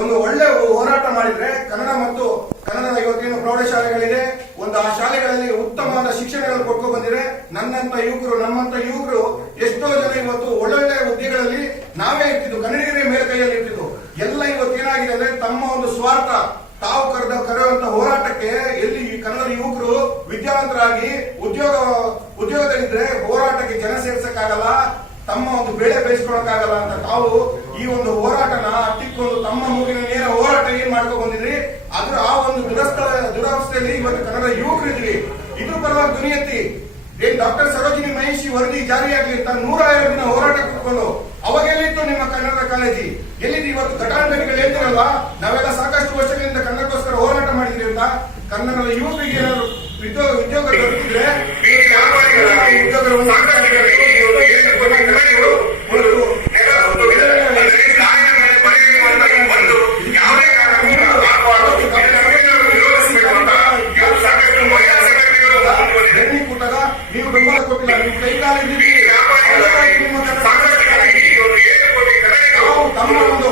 ಒಂದು ಒಳ್ಳೆ ಹೋರಾಟ ಮಾಡಿದ್ರೆ ಕನ್ನಡ ಮತ್ತು ಕನ್ನಡದ ಇವತ್ತೇನು ಪ್ರೌಢಶಾಲೆಗಳಿದೆ ಒಂದು ಆ ಶಾಲೆಗಳಲ್ಲಿ ಉತ್ತಮವಾದ ಶಿಕ್ಷಣಗಳು ಕೊಟ್ಕೊಂಡು ಬಂದಿದೆ. ನಮ್ಮಂತ ಯುವಕರು ಎಷ್ಟೋ ಜನ ಇವತ್ತು ಒಳ್ಳೊಳ್ಳೆ ಹುದ್ದೆಗಳಲ್ಲಿ ನಾವೇ ಇರ್ತಿದ್ವು, ಕನ್ನಡಿಗರೇ ಮೇಲ್ಕೈಯಲ್ಲಿ ಇರ್ತಿದ್ವು. ಎಲ್ಲ ಇವತ್ತೇನಾಗಿದೆ ಅಂದ್ರೆ ತಮ್ಮ ಒಂದು ಸ್ವಾರ್ಥ ತಾವು ಕರೆಯುವಂತ ಹೋರಾಟಕ್ಕೆ ಎಲ್ಲಿ ಕನ್ನಡ ಯುವಕರು ವಿದ್ಯಾವಂತರಾಗಿ ಉದ್ಯೋಗದಲ್ಲಿದ್ರೆ ಹೋರಾಟಕ್ಕೆ ಜನ ಸೇರ್ಸಕ್ಕಾಗಲ್ಲ, ತಮ್ಮ ಒಂದು ಬೆಳೆ ಬೇಯಿಸ್ಕೊಳಕ್ಕಾಗಲ್ಲ ಅಂತ ತಾವು ಈ ಒಂದು ಹೋರಾಟನ ಅಟ್ಟಿಕೊಂಡು ತಮ್ಮ ಮೂಗಿನ ನೇರ ಹೋರಾಟ ಏನ್ ಮಾಡ್ಕೊಂಡು ಬಂದಿದ್ರಿ. ಅದ್ರ ಆ ಒಂದು ದುರವಸ್ಥೆಯಲ್ಲಿ ಇವತ್ತು ಕನ್ನಡ ಯುವಕರು ಇದ್ವಿ. ಇದ್ರ ಪರವಾಗಿ ಧ್ವನಿ ಎತ್ತಿ ಏನ್ ಡಾಕ್ಟರ್ ಸರೋಜಿನಿ ಮಹಿಷಿ ವರದಿ ಜಾರಿಯಾಗಲಿ ಅಂತ 150 ದಿನ ಹೋರಾಟ ಕೂತ್ಕೊಂಡು ಅವಾಗೆಲ್ಲಿತ್ತು ನಿಮ್ಮ ಕನ್ನಡ ಕಾಲೇಜಿ? ಎಲ್ಲಿದ್ದು ಇವತ್ತು ಘಟಾನುಘಟಿಗಳು ಹೇಳ್ತಿರಲ್ಲ, ನಾವೆಲ್ಲ ಸಾಕಷ್ಟು ವರ್ಷಗಳಿಂದ ಕನ್ನಡಕ್ಕೋಸ್ಕರ ಹೋರಾಟ ಮಾಡಿದ್ರಿ ಅಂತ. ಕನ್ನಡದ ಯುವಕರಿಗೆ ಏನಾದ್ರು ಉದ್ಯೋಗ ದೊರಕಿದ್ರೆ ನೀವು ಬೆಂಬಲ ಕೊಟ್ಟಿಲ್ಲ, ನೀವು ಕೈಗಾಲಿದ್ದೀರಿ. ತಮ್ಮ ಒಂದು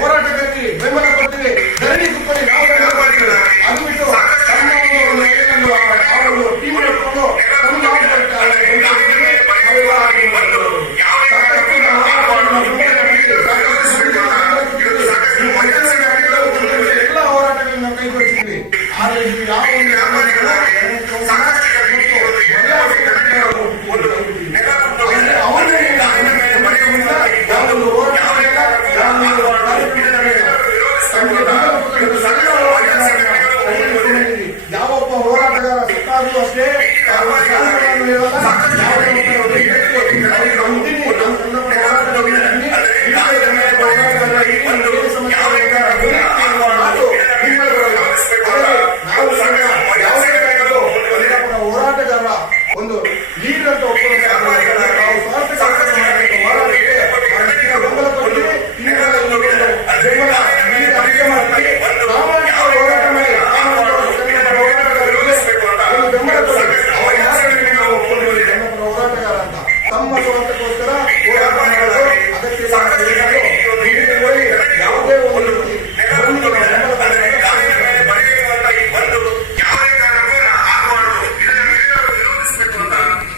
ಹೋರಾಟಕ್ಕೆ ಬೆಂಬಲ ಕೊಡ್ತೀವಿ, ಧರಣಿ ಕೂತ್ಕೊಳ್ಳಿ, ನಾವು ಬೆಂಬಲ ಕೊಡ್ತೀವಿ. ಅದು ಬಿಟ್ಟು ಅವರು ಟೀಮ್ ಇಟ್ಕೊಂಡು ಎಲ್ಲ ಹೋರಾಟಗಳನ್ನ ಕೈಗೊಳಿಸಿದ್ವಿ. ಆದರೆ ಇದು ಯಾವ ಯಾವೊಬ್ಬ ಹೋರಾಟಗಾರ ಸತ್ತಾದ್ರೂ ಅಷ್ಟೇ